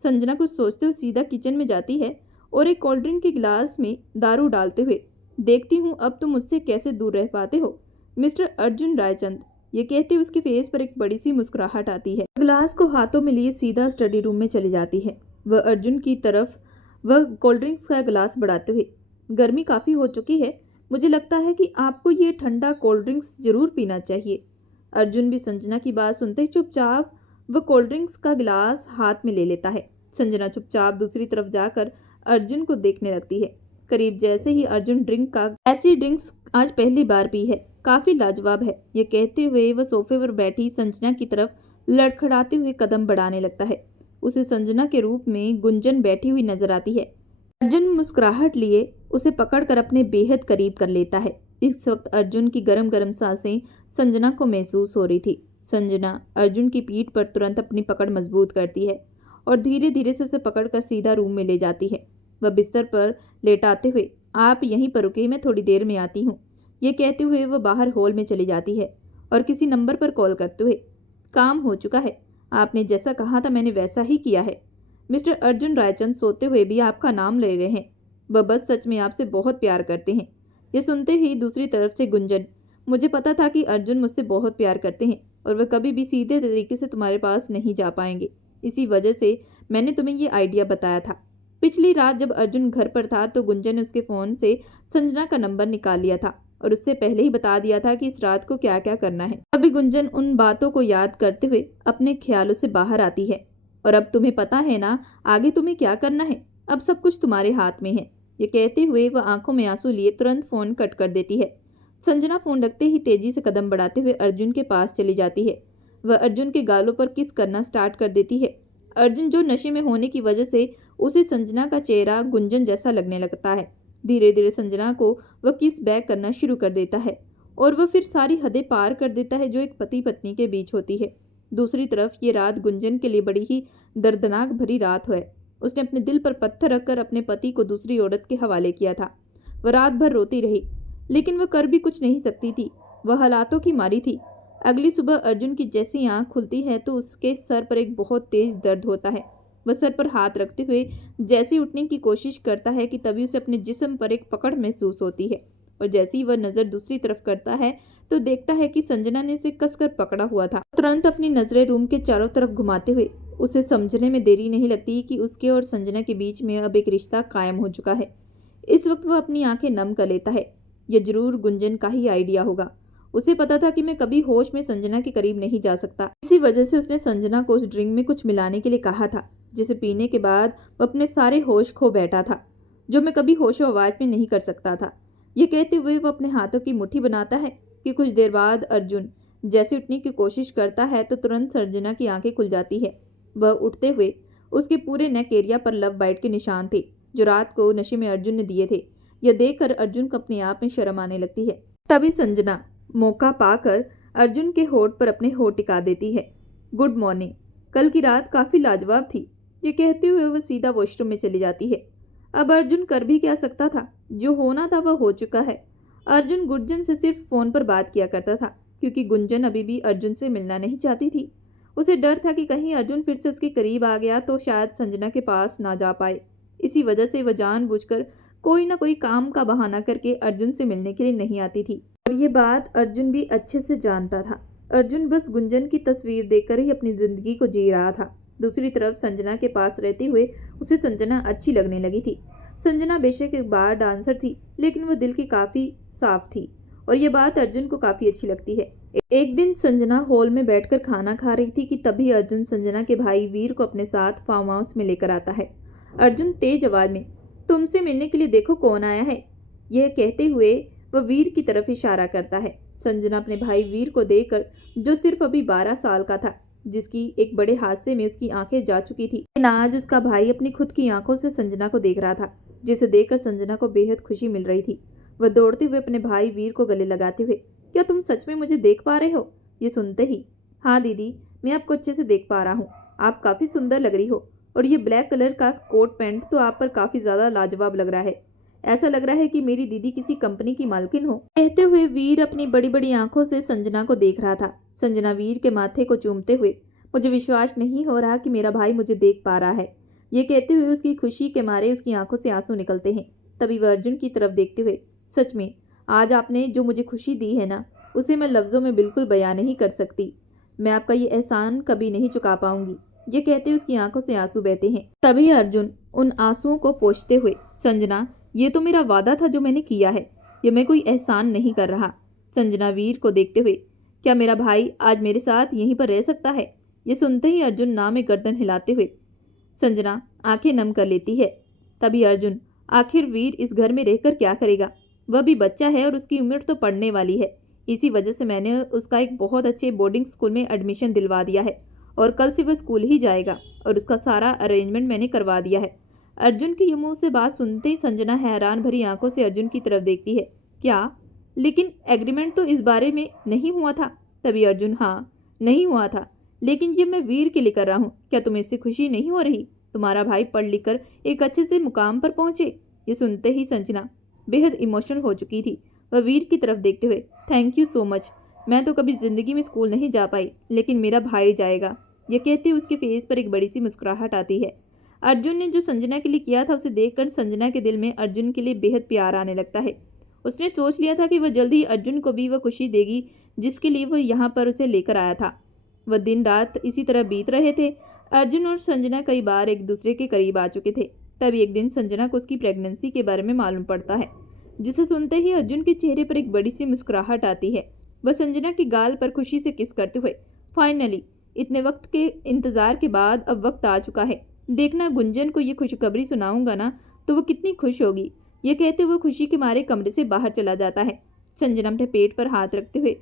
संजना कुछ सोचते हुए सीधा किचन में जाती है और एक कोल्ड ड्रिंक के गिलास में दारू डालते हुए, देखती हूँ अब तुम मुझसे कैसे दूर रह पाते हो मिस्टर अर्जुन रायचंद, ये कहते हुए उसके फेस पर एक बड़ी सी मुस्कुराहट आती है। गिलास को हाथों में लिए सीधा स्टडी रूम में चली जाती है। वह अर्जुन की तरफ वह कोल्ड ड्रिंक्स का गिलास बढ़ाते हुए, गर्मी काफ़ी हो चुकी है, मुझे लगता है कि आपको ये ठंडा कोल्ड ड्रिंक्स जरूर पीना चाहिए। अर्जुन भी संजना की बात सुनते ही चुपचाप वह कोल्ड ड्रिंक्स का गिलास हाथ में ले लेता है। संजना चुपचाप दूसरी तरफ जाकर अर्जुन को देखने लगती है। करीब जैसे ही अर्जुन ऐसी ड्रिंक्स आज पहली बार पी है, काफ़ी लाजवाब है, ये कहते हुए वह सोफे पर बैठी संजना की तरफ लड़खड़ाते हुए कदम बढ़ाने लगता है। उसे संजना के रूप में गुंजन बैठी हुई नजर आती है। अर्जुन मुस्कुराहट लिए उसे पकड़कर अपने बेहद करीब कर लेता है। इस वक्त अर्जुन की गरम गरम सांसें संजना को महसूस हो रही थी। संजना अर्जुन की पीठ पर तुरंत अपनी पकड़ मजबूत करती है और धीरे धीरे से उसे पकड़कर सीधा रूम में ले जाती है। वह बिस्तर पर लेटाते हुए, आप यहीं पर रुके, मैं थोड़ी देर में आती हूँ, ये कहते हुए वह बाहर हॉल में चली जाती है और किसी नंबर पर कॉल करते हुए, काम हो चुका है, आपने जैसा कहा था मैंने वैसा ही किया है। मिस्टर अर्जुन रायचंद सोते हुए भी आपका नाम ले रहे हैं, वह बस सच में आपसे बहुत प्यार करते हैं। ये सुनते ही दूसरी तरफ से गुंजन, मुझे पता था कि अर्जुन मुझसे बहुत प्यार करते हैं और वह कभी भी सीधे तरीके से तुम्हारे पास नहीं जा पाएंगे, इसी वजह से मैंने तुम्हें ये आइडिया बताया था। पिछली रात जब अर्जुन घर पर था तो गुंजन ने उसके फ़ोन से संजना का नंबर निकाल लिया था और उससे पहले ही बता दिया था कि इस रात को क्या क्या करना है। अभी गुंजन उन बातों को याद करते हुए अपने ख्यालों से बाहर आती है। और अब तुम्हें पता है ना आगे तुम्हें क्या करना है, अब सब कुछ तुम्हारे हाथ में है, ये कहते हुए वह आंखों में आंसू लिए तुरंत फ़ोन कट कर देती है। संजना फ़ोन रखते ही तेजी से कदम बढ़ाते हुए अर्जुन के पास चली जाती है। वह अर्जुन के गालों पर किस करना स्टार्ट कर देती है। अर्जुन जो नशे में होने की वजह से उसे संजना का चेहरा गुंजन जैसा लगने लगता है। धीरे धीरे संजना को वह किस बैक करना शुरू कर देता है और वह फिर सारी हदें पार कर देता है जो एक पति पत्नी के बीच होती है। दूसरी तरफ ये रात गुंजन के लिए बड़ी ही दर्दनाक भरी रात है। उसने अपने दिल पर पत्थर रखकर अपने पति को दूसरी औरत के हवाले किया था। वह रात भर रोती रही, लेकिन वह कर भी कुछ नहीं सकती थी, वह हालातों की मारी थी। अगली सुबह अर्जुन की जैसी आंख खुलती है तो उसके सर पर एक बहुत तेज दर्द होता है। वह सर पर हाथ रखते हुए जैसे उठने की कोशिश करता है कि तभी उसे अपने जिस्म पर एक पकड़ महसूस होती है और जैसे ही वह नज़र दूसरी तरफ करता है तो देखता है कि संजना ने उसे कसकर पकड़ा हुआ था। तुरंत अपनी नजरें रूम के चारों तरफ घुमाते हुए उसे समझने में देरी नहीं लगती कि उसके और संजना के बीच में अब एक रिश्ता कायम हो चुका है। इस वक्त वह अपनी आंखें नम कर लेता है। यह जरूर गुंजन का ही आइडिया होगा। उसे पता था कि मैं कभी होश में संजना के करीब नहीं जा सकता, इसी वजह से उसने संजना को उस ड्रिंक में कुछ मिलाने के लिए कहा था जिसे पीने के बाद वह अपने सारे होश खो बैठा था, जो मैं कभी होशो आवाज में नहीं कर सकता था। ये कहते हुए वह अपने हाथों की मुट्ठी बनाता है कि कुछ देर बाद अर्जुन जैसे उठने की कोशिश करता है तो तुरंत संजना की आंखें खुल जाती है। वह उठते हुए उसके पूरे नेक एरिया पर लव बाइट के निशान थे जो रात को नशे में अर्जुन ने दिए थे। यह देखकर अर्जुन को अपने आप में शर्म आने लगती है। तभी संजना मौका पाकर अर्जुन के होठ पर अपने होठ टिका देती है। गुड मॉर्निंग, कल की रात काफ़ी लाजवाब थी, ये कहते हुए वह सीधा वॉशरूम में चली जाती है। अब अर्जुन कर भी क्या सकता था, जो होना था वह हो चुका है। अर्जुन गुंजन से सिर्फ फोन पर बात किया करता था, क्योंकि गुंजन अभी भी अर्जुन से मिलना नहीं चाहती थी। उसे डर था कि कहीं अर्जुन फिर से उसके करीब आ गया तो शायद संजना के पास ना जा पाए। इसी वजह से वह जानबूझकर कोई ना कोई काम का बहाना करके अर्जुन से मिलने के लिए नहीं आती थी। और ये बात अर्जुन भी अच्छे से जानता था। अर्जुन बस गुंजन की तस्वीर देखकर ही अपनी जिंदगी को जी रहा था। दूसरी तरफ संजना के पास रहते हुए उसे संजना अच्छी लगने लगी थी। संजना बेशक एक बार डांसर थी, लेकिन वह दिल की काफी साफ थी और ये बात अर्जुन को काफी अच्छी लगती है। एक दिन संजना हॉल में बैठकर खाना खा रही थी कि तभी अर्जुन संजना के भाई वीर को अपने साथ फार्म हाउस में लेकर आता है। अर्जुन तेज आवाज में, तुमसे मिलने के लिए देखो कौन आया है, यह कहते हुए वह वीर की तरफ इशारा करता है। संजना अपने भाई वीर को देखकर, जो सिर्फ अभी 12 साल का था, जिसकी एक बड़े हादसे में उसकी आंखें जा चुकी थी, लेकिन आज उसका भाई अपनी खुद की आंखों से संजना को देख रहा था, जिसे देखकर संजना को बेहद खुशी मिल रही थी। वह दौड़ते हुए अपने भाई वीर को गले लगाते हुए, क्या तुम सच में मुझे देख पा रहे हो? ये सुनते ही, हाँ दीदी, मैं आपको अच्छे से देख पा रहा हूँ, आप काफी सुंदर लग रही हो और ये ब्लैक कलर का कोट पैंट तो आप पर काफी ज्यादा लाजवाब लग रहा है। ऐसा लग रहा है कि मेरी दीदी किसी कंपनी की मालकिन हो। कहते हुए वीर अपनी बड़ी बड़ी आंखों से संजना को देख रहा था। संजना वीर के माथे को चूमते हुए, मुझे विश्वास नहीं हो रहा कि मेरा भाई मुझे देख पा रहा है, ये कहते हुए उसकी खुशी के मारे उसकी आंखों से आंसू निकलते हैं। तभी वह अर्जुन की तरफ देखते हुए, सच में आज आपने जो मुझे खुशी दी है ना, उसे मैं लफ्जों में बिल्कुल बयान नहीं कर सकती। मैं आपका ये एहसान कभी नहीं चुका पाऊंगी। ये कहते हुए उसकी आंखों से आंसू बहते हैं। तभी अर्जुन उन आंसुओं को पोंछते हुए, संजना, ये तो मेरा वादा था जो मैंने किया है, ये मैं कोई एहसान नहीं कर रहा। संजना वीर को देखते हुए, क्या मेरा भाई आज मेरे साथ यहीं पर रह सकता है? ये सुनते ही अर्जुन ना में गर्दन हिलाते हुए संजना आंखें नम कर लेती है। तभी अर्जुन, आखिर वीर इस घर में रहकर क्या करेगा? वह भी बच्चा है और उसकी उम्र तो पढ़ने वाली है। इसी वजह से मैंने उसका एक बहुत अच्छे बोर्डिंग स्कूल में एडमिशन दिलवा दिया है और कल से वह स्कूल ही जाएगा और उसका सारा अरेंजमेंट मैंने करवा दिया है। अर्जुन की ये मुंह से बात सुनते ही संजना हैरान भरी आंखों से अर्जुन की तरफ देखती है। क्या? लेकिन एग्रीमेंट तो इस बारे में नहीं हुआ था। तभी अर्जुन, हाँ नहीं हुआ था, लेकिन ये मैं वीर के लिए कर रहा हूँ। क्या तुम्हें इससे खुशी नहीं हो रही? तुम्हारा भाई पढ़ लिख कर एक अच्छे से मुकाम पर पहुंचे। ये सुनते ही संजना बेहद इमोशनल हो चुकी थी। वह वीर की तरफ देखते हुए, थैंक यू सो मच, मैं तो कभी जिंदगी में स्कूल नहीं जा पाई, लेकिन मेरा भाई जाएगा। यह कहते हुए उसके फेस पर एक बड़ी सी मुस्कुराहट आती है। अर्जुन ने जो संजना के लिए किया था उसे देखकर संजना के दिल में अर्जुन के लिए बेहद प्यार आने लगता है। उसने सोच लिया था कि वह जल्द ही अर्जुन को भी वह खुशी देगी जिसके लिए वह यहाँ पर उसे लेकर आया था। वह दिन रात इसी तरह बीत रहे थे। अर्जुन और संजना कई बार एक दूसरे के करीब आ चुके थे। तभी एक दिन संजना को उसकी प्रेगनेंसी के बारे में मालूम पड़ता है, जिसे सुनते ही अर्जुन के चेहरे पर एक बड़ी सी मुस्कुराहट आती है। वह संजना की गाल पर खुशी से किस करते हुए, फाइनली इतने वक्त के इंतजार के बाद अब वक्त आ चुका है, देखना गुंजन को ये खुशखबरी सुनाऊंगा ना तो वो कितनी खुश होगी। ये कहते हुए खुशी के मारे कमरे से बाहर चला जाता है। संजना अपने पेट पर हाथ रखते हुए,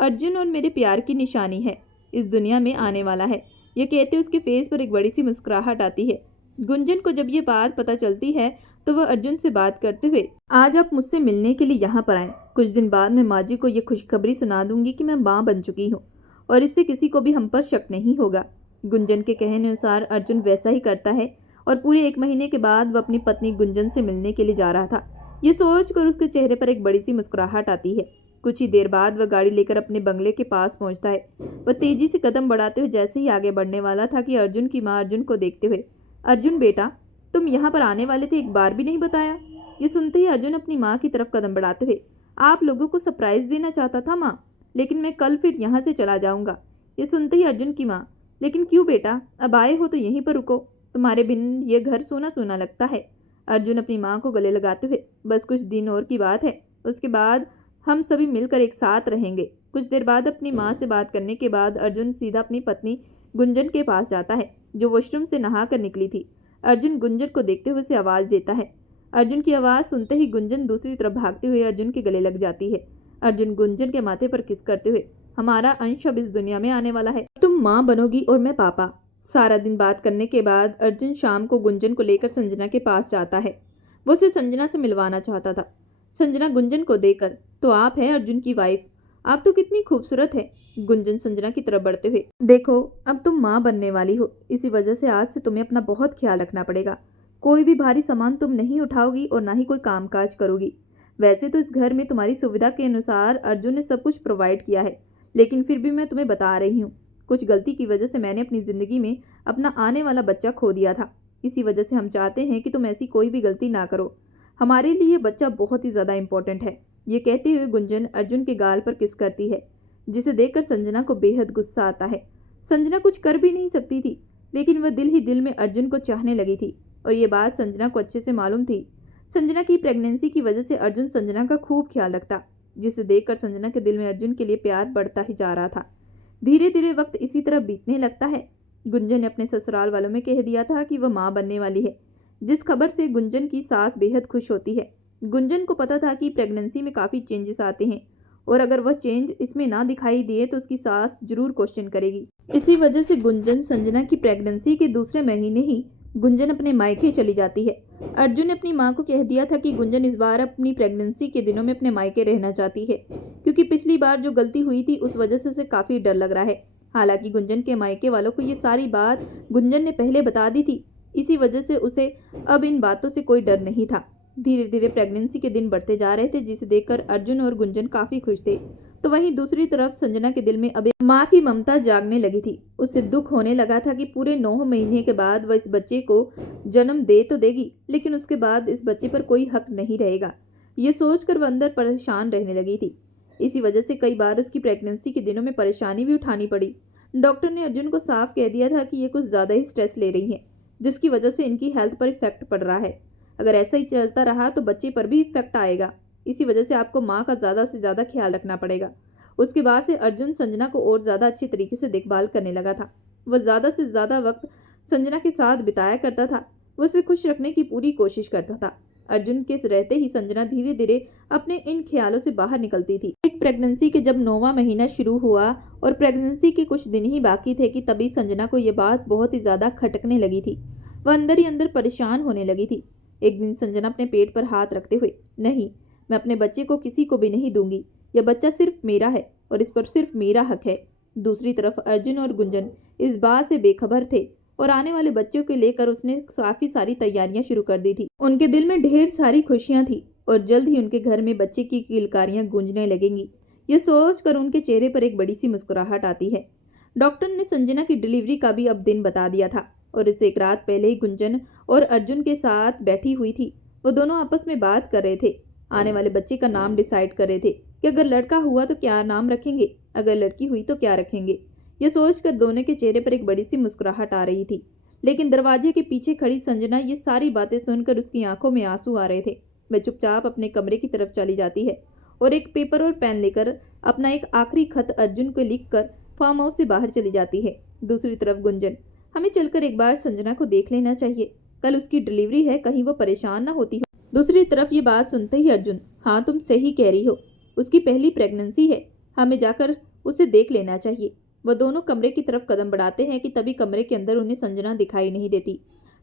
अर्जुन और मेरे प्यार की निशानी है, इस दुनिया में आने वाला है। ये कहते उसके फेस पर एक बड़ी सी मुस्कुराहट आती है। गुंजन को जब ये बात पता चलती है तो वह अर्जुन से बात करते हुए, आज आप मुझसे मिलने के लिए यहाँ पर आए। कुछ दिन बाद मैं माँ जी को ये खुशखबरी सुना दूंगी कि मैं माँ बन चुकी हूँ और इससे किसी को भी हम पर शक नहीं होगा। गुंजन के कहने अनुसार अर्जुन वैसा ही करता है और पूरे 1 महीने के बाद वह अपनी पत्नी गुंजन से मिलने के लिए जा रहा था। ये सोचकर उसके चेहरे पर एक बड़ी सी मुस्कुराहट आती है। कुछ ही देर बाद वह गाड़ी लेकर अपने बंगले के पास पहुंचता है। वह तेजी से कदम बढ़ाते हुए जैसे ही आगे बढ़ने वाला था कि अर्जुन की माँ अर्जुन को देखते हुए, अर्जुन बेटा, तुम यहाँ पर आने वाले थे, एक बार भी नहीं बताया। ये सुनते ही अर्जुन अपनी माँ की तरफ कदम बढ़ाते हुए, आप लोगों को सरप्राइज देना चाहता था माँ, लेकिन मैं कल फिर यहाँ से चला जाऊँगा। ये सुनते ही अर्जुन की माँ, लेकिन क्यों बेटा, अब आए हो तो यहीं पर रुको, तुम्हारे बिन ये घर सूना सूना लगता है। अर्जुन अपनी माँ को गले लगाते हुए, बस कुछ दिन और की बात है, उसके बाद हम सभी मिलकर एक साथ रहेंगे। कुछ देर बाद अपनी माँ से बात करने के बाद अर्जुन सीधा अपनी पत्नी गुंजन के पास जाता है, जो वॉशरूम से नहा कर निकली थी। अर्जुन गुंजन को देखते हुए उसे आवाज़ देता है। अर्जुन की आवाज़ सुनते ही गुंजन दूसरी तरफ भागते हुए अर्जुन के गले लग जाती है। अर्जुन गुंजन के माथे पर किस करते हुए, हमारा अंश अब इस दुनिया में आने वाला है, तुम माँ बनोगी और मैं पापा। सारा दिन बात करने के बाद अर्जुन शाम को गुंजन को लेकर संजना के पास जाता है। वो उसे संजना से मिलवाना चाहता था। संजना गुंजन को देखकर, तो आप है अर्जुन की वाइफ, आप तो कितनी खूबसूरत है। गुंजन संजना की तरफ बढ़ते हुए, देखो अब तुम माँ बनने वाली हो, इसी वजह से आज से तुम्हें अपना बहुत ख्याल रखना पड़ेगा। कोई भी भारी सामान तुम नहीं उठाओगी और ना ही कोई कामकाज करोगी। वैसे तो इस घर में तुम्हारी सुविधा के अनुसार अर्जुन ने सब कुछ प्रोवाइड किया है, लेकिन फिर भी मैं तुम्हें बता रही हूँ, कुछ गलती की वजह से मैंने अपनी ज़िंदगी में अपना आने वाला बच्चा खो दिया था। इसी वजह से हम चाहते हैं कि तुम ऐसी कोई भी गलती ना करो। हमारे लिए ये बच्चा बहुत ही ज़्यादा इम्पोर्टेंट है। ये कहते हुए गुंजन अर्जुन के गाल पर किस करती है, जिसे देखकर संजना को बेहद गुस्सा आता है। संजना कुछ कर भी नहीं सकती थी, लेकिन वह दिल ही दिल में अर्जुन को चाहने लगी थी और ये बात संजना को अच्छे से मालूम थी। संजना की प्रेगनेंसी की वजह से अर्जुन संजना का खूब ख्याल रखता, जिसे देखकर संजना के दिल में अर्जुन के लिए प्यार बढ़ता ही जा रहा था। धीरे धीरे वक्त इसी तरह बीतने लगता है। गुंजन ने अपने ससुराल वालों में कह दिया था कि वह माँ बनने वाली है, जिस खबर से गुंजन की सास बेहद खुश होती है। गुंजन को पता था कि प्रेगनेंसी में काफ़ी चेंजेस आते हैं और अगर वह चेंज इसमें ना दिखाई दिए तो उसकी सास जरूर क्वेश्चन करेगी। इसी वजह से गुंजन संजना की प्रेगनेंसी के दूसरे महीने ही गुंजन अपने मायके चली जाती है। अर्जुन ने अपनी माँ को कह दिया था कि गुंजन इस बार अपनी प्रेगनेंसी के दिनों में अपने मायके रहना चाहती है, क्योंकि पिछली बार जो गलती हुई थी उस वजह से उसे काफ़ी डर लग रहा है। हालांकि गुंजन के मायके वालों को ये सारी बात गुंजन ने पहले बता दी थी, इसी वजह से उसे अब इन बातों से कोई डर नहीं था। धीरे धीरे प्रेगनेंसी के दिन बढ़ते जा रहे थे, जिसे देखकर अर्जुन और गुंजन काफ़ी खुश थे। तो वहीं दूसरी तरफ संजना के दिल में अब माँ की ममता जागने लगी थी। उसे दुख होने लगा था कि पूरे 9 महीने के बाद वह इस बच्चे को जन्म दे तो देगी, लेकिन उसके बाद इस बच्चे पर कोई हक नहीं रहेगा। ये सोचकर वह अंदर परेशान रहने लगी थी। इसी वजह से कई बार उसकी प्रेगनेंसी के दिनों में परेशानी भी उठानी पड़ी। डॉक्टर ने अर्जुन को साफ कह दिया था कि ये कुछ ज़्यादा ही स्ट्रेस ले रही है, जिसकी वजह से इनकी हेल्थ पर इफेक्ट पड़ रहा है। अगर ऐसा ही चलता रहा तो बच्चे पर भी इफेक्ट आएगा। इसी वजह से आपको माँ का ज़्यादा से ज़्यादा ख्याल रखना पड़ेगा। उसके बाद से अर्जुन संजना को और ज़्यादा अच्छी तरीके से देखभाल करने लगा था। वह ज़्यादा से ज़्यादा वक्त संजना के साथ बिताया करता था। वह उसे खुश रखने की पूरी कोशिश करता था। अर्जुन के रहते ही संजना धीरे धीरे अपने इन ख्यालों से बाहर निकलती थी। एक प्रेगनेंसी के जब 9वां महीना शुरू हुआ और प्रेगनेंसी के कुछ दिन ही बाकी थे कि तभी संजना को यह बात बहुत ही ज़्यादा खटकने लगी थी। वह अंदर ही अंदर परेशान होने लगी थी। एक दिन संजना अपने पेट पर हाथ रखते हुए, नहीं, मैं अपने बच्चे को किसी को भी नहीं दूंगी। यह बच्चा सिर्फ मेरा है और इस पर सिर्फ मेरा हक है। दूसरी तरफ अर्जुन और गुंजन इस बात से बेखबर थे और आने वाले बच्चों को लेकर उसने काफ़ी सारी तैयारियां शुरू कर दी थी। उनके दिल में ढेर सारी खुशियां थी और जल्द ही उनके घर में बच्चे की किलकारियां गूंजने लगेंगी। ये सोचकर उनके चेहरे पर एक बड़ी सी मुस्कुराहट आती है। डॉक्टर ने संजना की डिलीवरी का भी अब दिन बता दिया था और इससे एक रात पहले ही गुंजन और अर्जुन के साथ बैठी हुई थी। वो दोनों आपस में बात कर रहे थे, आने वाले बच्चे का नाम डिसाइड कर रहे थे कि अगर लड़का हुआ तो क्या नाम रखेंगे, अगर लड़की हुई तो क्या रखेंगे। यह सोचकर दोनों के चेहरे पर एक बड़ी सी मुस्कुराहट आ रही थी। लेकिन दरवाजे के पीछे खड़ी संजना ये सारी बातें सुनकर उसकी आंखों में आंसू आ रहे थे। वह चुपचाप अपने कमरे की तरफ चली जाती है और एक पेपर और पेन लेकर अपना एक आखिरी खत अर्जुन को लिखकर फार्म हाउस से बाहर चली जाती है। दूसरी तरफ गुंजन, हमें चलकर एक बार संजना को देख लेना चाहिए, कल उसकी डिलीवरी है, कहीं वो परेशान ना होती हो। दूसरी तरफ ये बात सुनते ही अर्जुन, हाँ तुम सही कह रही हो, उसकी पहली प्रेगनेंसी है, हमें जाकर उसे देख लेना चाहिए। वह दोनों कमरे की तरफ कदम बढ़ाते हैं कि तभी कमरे के अंदर उन्हें संजना दिखाई नहीं देती।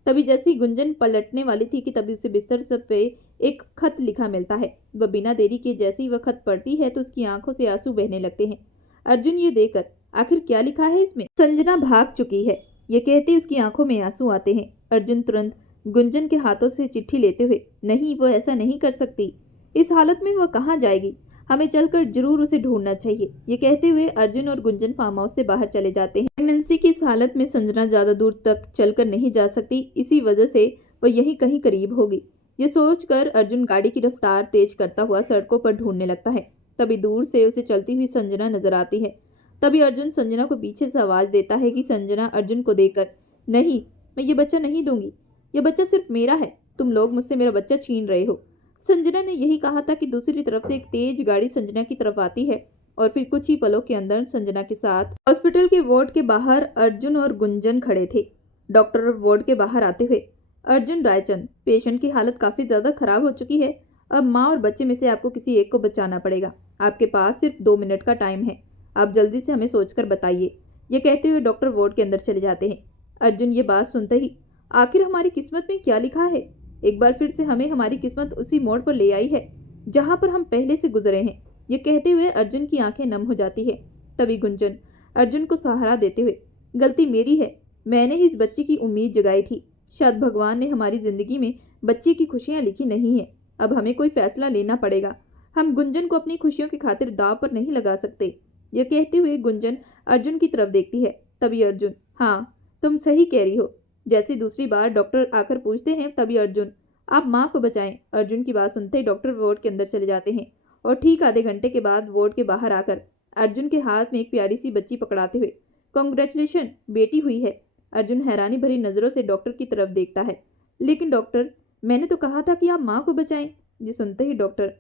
तभी जैसे ही गुंजन पलटने वाली थी कि तभी उसे बिस्तर सब पे एक खत लिखा मिलता है। वह बिना देरी के जैसे ही वह खत पढ़ती है तो उसकी आंखों से आंसू बहने लगते हैं। अर्जुन ये देखकर, आखिर क्या लिखा है इसमें? संजना भाग चुकी है, ये कहते उसकी आंखों में आंसू आते हैं। अर्जुन तुरंत गुंजन के हाथों से चिट्ठी लेते हुए, नहीं वो ऐसा नहीं कर सकती, इस हालत में वह कहाँ जाएगी, हमें चलकर जरूर उसे ढूंढना चाहिए। ये कहते हुए अर्जुन और गुंजन फार्म हाउस से बाहर चले जाते हैं। प्रेगनेंसी की इस हालत में संजना ज्यादा दूर तक चलकर नहीं जा सकती, इसी वजह से वह यही कहीं करीब होगी। ये सोचकर अर्जुन गाड़ी की रफ्तार तेज करता हुआ सड़कों पर ढूंढने लगता है। तभी दूर से उसे चलती हुई संजना नजर आती है। तभी अर्जुन संजना को पीछे से आवाज देता है कि संजना अर्जुन को देखकर, नहीं, मैं ये बच्चा नहीं दूंगी, ये बच्चा सिर्फ मेरा है, तुम लोग मुझसे मेरा बच्चा छीन रहे हो। संजना ने यही कहा था कि दूसरी तरफ से एक तेज गाड़ी संजना की तरफ आती है और फिर कुछ ही पलों के अंदर संजना के साथ हॉस्पिटल के वार्ड के बाहर अर्जुन और गुंजन खड़े थे। डॉक्टर वार्ड के बाहर आते हुए, अर्जुन रायचंद, पेशेंट की हालत काफ़ी ज़्यादा खराब हो चुकी है, अब माँ और बच्चे में से आपको किसी एक को बचाना पड़ेगा, आपके पास सिर्फ 2 मिनट का टाइम है, आप जल्दी से हमें सोचकर बताइए। ये कहते हुए डॉक्टर वार्ड के अंदर चले जाते हैं। अर्जुन ये बात सुनते ही, आखिर हमारी किस्मत में क्या लिखा है, एक बार फिर से हमें हमारी किस्मत उसी मोड़ पर ले आई है जहाँ पर हम पहले से गुजरे हैं। ये कहते हुए अर्जुन की आंखें नम हो जाती है। तभी गुंजन अर्जुन को सहारा देते हुए, गलती मेरी है, मैंने ही इस बच्चे की उम्मीद जगाई थी, शायद भगवान ने हमारी जिंदगी में बच्चे की खुशियां लिखी नहीं है। अब हमें कोई फैसला लेना पड़ेगा। हम गुंजन को अपनी खुशियों की खातिर दांव पर नहीं लगा सकते। यह कहते हुए गुंजन अर्जुन की तरफ देखती है। तभी अर्जुन, हाँ तुम सही कह रही हो। जैसे दूसरी बार डॉक्टर आकर पूछते हैं तभी अर्जुन, आप माँ को बचाएं। अर्जुन की बात सुनते ही डॉक्टर वार्ड के अंदर चले जाते हैं और ठीक आधे घंटे के बाद वार्ड के बाहर आकर अर्जुन के हाथ में एक प्यारी सी बच्ची पकड़ाते हुए, कॉन्ग्रेचुलेशन, बेटी हुई है। अर्जुन हैरानी भरी नजरों से डॉक्टर की तरफ देखता है। लेकिन डॉक्टर, मैंने तो कहा था कि आप माँ को बचाएं। ये सुनते ही डॉक्टर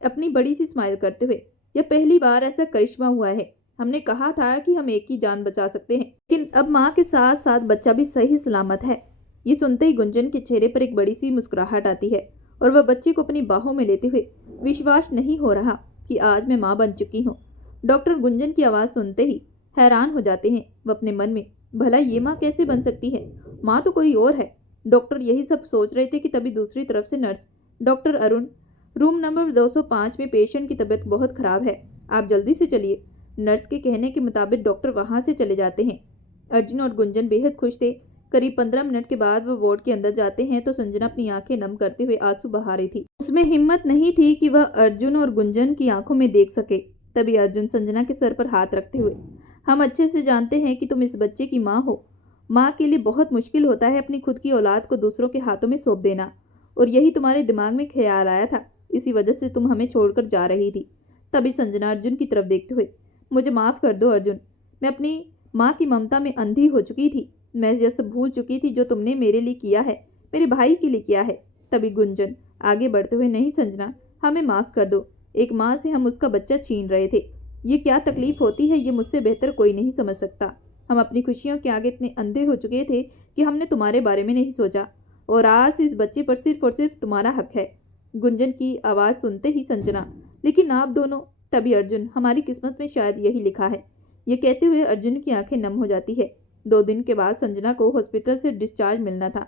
अपनी बड़ी सी स्माइल करते हुए, यह पहली बार ऐसा करिश्मा हुआ है। हमने कहा था कि हम एक ही जान बचा सकते हैं, लेकिन अब माँ के साथ साथ बच्चा भी सही सलामत है। ये सुनते ही गुंजन के चेहरे पर एक बड़ी सी मुस्कुराहट आती है और वह बच्चे को अपनी बाहों में लेते हुए, विश्वास नहीं हो रहा कि आज मैं माँ बन चुकी हूँ। डॉक्टर गुंजन की आवाज़ सुनते ही हैरान हो जाते हैं। वह अपने मन में, भला ये माँ कैसे बन सकती है, माँ तो कोई और है। डॉक्टर यही सब सोच रहे थे कि तभी दूसरी तरफ से nurse, doctor Arun, room number 205 में पेशेंट की तबीयत बहुत खराब है, आप जल्दी से चलिए। नर्स के कहने के मुताबिक डॉक्टर वहां से चले जाते हैं। अर्जुन और गुंजन बेहद खुश थे। करीब 15 मिनट के बाद वो वार्ड के अंदर जाते हैं तो संजना अपनी आंखें नम करते हुए आंसू बहा रही थी। उसमें हिम्मत नहीं थी कि वह अर्जुन और गुंजन की आंखों में देख सके। तभी अर्जुन संजना के सर पर हाथ रखते हुए, हम अच्छे से जानते हैं कि तुम इस बच्चे की माँ हो। माँ के लिए बहुत मुश्किल होता है अपनी खुद की औलाद को दूसरों के हाथों में सौंप देना, और यही तुम्हारे दिमाग में ख्याल आया था, इसी वजह से तुम हमें छोड़कर जा रही थी। तभी संजना अर्जुन की तरफ देखते हुए, मुझे माफ़ कर दो अर्जुन, मैं अपनी माँ की ममता में अंधी हो चुकी थी। मैं यह सब भूल चुकी थी जो तुमने मेरे लिए किया है, मेरे भाई के लिए किया है। तभी गुंजन आगे बढ़ते हुए, नहीं संजना, हमें माफ़ कर दो। एक माँ से हम उसका बच्चा छीन रहे थे। ये क्या तकलीफ होती है ये मुझसे बेहतर कोई नहीं समझ सकता। हम अपनी खुशियों के आगे इतने अंधे हो चुके थे कि हमने तुम्हारे बारे में नहीं सोचा, और आज इस बच्चे पर सिर्फ और सिर्फ तुम्हारा हक है। गुंजन की आवाज़ सुनते ही संजना, लेकिन आप दोनों। तभी अर्जुन, हमारी किस्मत में शायद यही लिखा है। ये कहते हुए अर्जुन की आंखें नम हो जाती है। 2 दिन के बाद संजना को हॉस्पिटल से डिस्चार्ज मिलना था।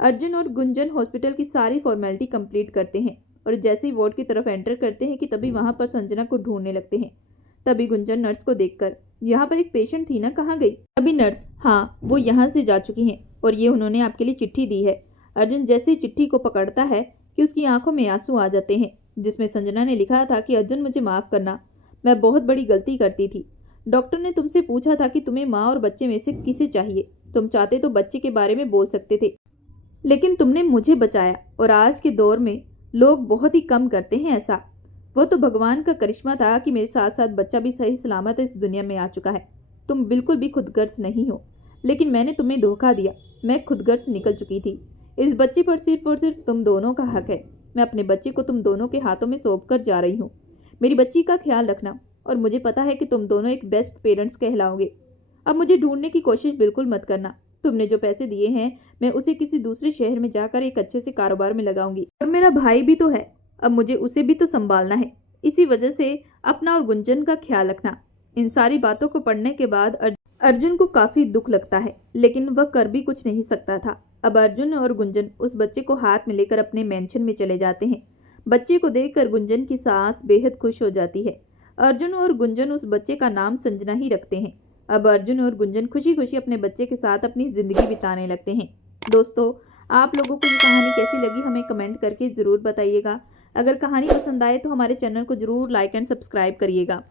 अर्जुन और गुंजन हॉस्पिटल की सारी फॉर्मेलिटी कंप्लीट करते हैं और जैसे ही वार्ड की तरफ एंटर करते हैं कि तभी वहां पर संजना को ढूंढने लगते हैं। तभी गुंजन नर्स को देखकर, यहाँ पर एक पेशेंट थी ना, कहाँ गई? तभी नर्स, हाँ वो यहाँ से जा चुकी हैं और ये उन्होंने आपके लिए चिट्ठी दी है। अर्जुन जैसे ही चिट्ठी को पकड़ता है कि उसकी आंखों में आंसू आ जाते हैं, जिसमें संजना ने लिखा था कि अर्जुन मुझे माफ़ करना, मैं बहुत बड़ी गलती करती थी। डॉक्टर ने तुमसे पूछा था कि तुम्हें माँ और बच्चे में से किसे चाहिए। तुम चाहते तो बच्चे के बारे में बोल सकते थे, लेकिन तुमने मुझे बचाया, और आज के दौर में लोग बहुत ही कम करते हैं ऐसा। वो तो भगवान का करिश्मा था कि मेरे साथ साथ बच्चा भी सही सलामत इस दुनिया में आ चुका है। तुम बिल्कुल भी खुदगर्ज नहीं हो, लेकिन मैंने तुम्हें धोखा दिया। मैं खुदगर्ज निकल चुकी थी। इस बच्चे पर सिर्फ और सिर्फ तुम दोनों का हक है। मैं अपने बच्चे को तुम दोनों के हाथों में सौंप कर जा रही हूँ। मेरी बच्ची का ख्याल रखना, और मुझे पता है कि तुम दोनों एक बेस्ट पेरेंट्स कहलाओगे। अब मुझे ढूंढने की कोशिश बिल्कुल मत करना। तुमने जो पैसे दिए हैं मैं उसे किसी दूसरे शहर में जाकर एक अच्छे से कारोबार में लगाऊंगी, और मेरा भाई भी तो है, अब मुझे उसे भी तो संभालना है। इसी वजह से अपना और गुंजन का ख्याल रखना। इन सारी बातों को पढ़ने के बाद अर्जुन को काफी दुख लगता है, लेकिन वह कर भी कुछ नहीं सकता था। अब अर्जुन और गुंजन उस बच्चे को हाथ में लेकर अपने मेंशन में चले जाते हैं। बच्चे को देखकर गुंजन की सांस बेहद खुश हो जाती है। अर्जुन और गुंजन उस बच्चे का नाम संजना ही रखते हैं। अब अर्जुन और गुंजन खुशी खुशी अपने बच्चे के साथ अपनी ज़िंदगी बिताने लगते हैं। दोस्तों, आप लोगों को ये कहानी कैसी लगी हमें कमेंट करके ज़रूर बताइएगा। अगर कहानी पसंद आए तो हमारे चैनल को ज़रूर लाइक एंड सब्सक्राइब करिएगा।